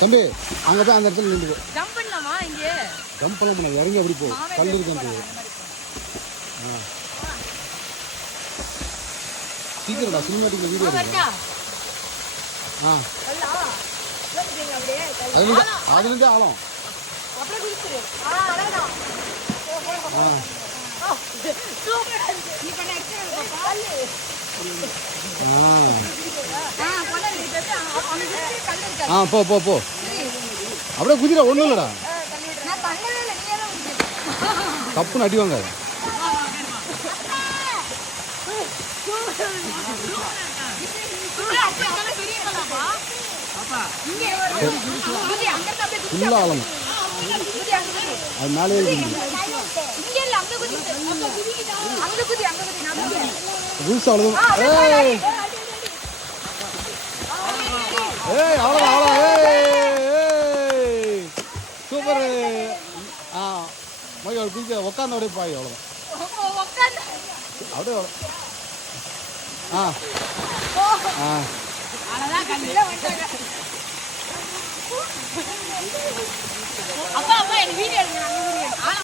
தம்பி அங்கே போய் அந்த இடத்துல நின்று ஜம்ப் பண்ணலாமா இங்கே? ஜம்ப் பண்ண முடியாது, இறங்கி அப்படி போ, கல் இருக்கு. சீக்கிரம்டா, சினிமாட்டிக் வீடியோ இருக்கு. அதுலேருந்தே ஆழம். போ போ போ, அப்படியே குதிரை ஒன்றும் இல்லைடா, தப்புன்னு அடிவாங்க. ஃபுல்லாக ஆழம், அது மேலே ரூல்ஸ் அவ்வளோதான். ஏய் அவ்வளோதான் அவ்வளோ. சூப்பர். மகி அவள் குதிக்க உட்காந்து அப்படியே பாய், அவ்வளோதான் அப்படியே. அப்பா அப்பா எனக்கு வீடியோ எடுங்க.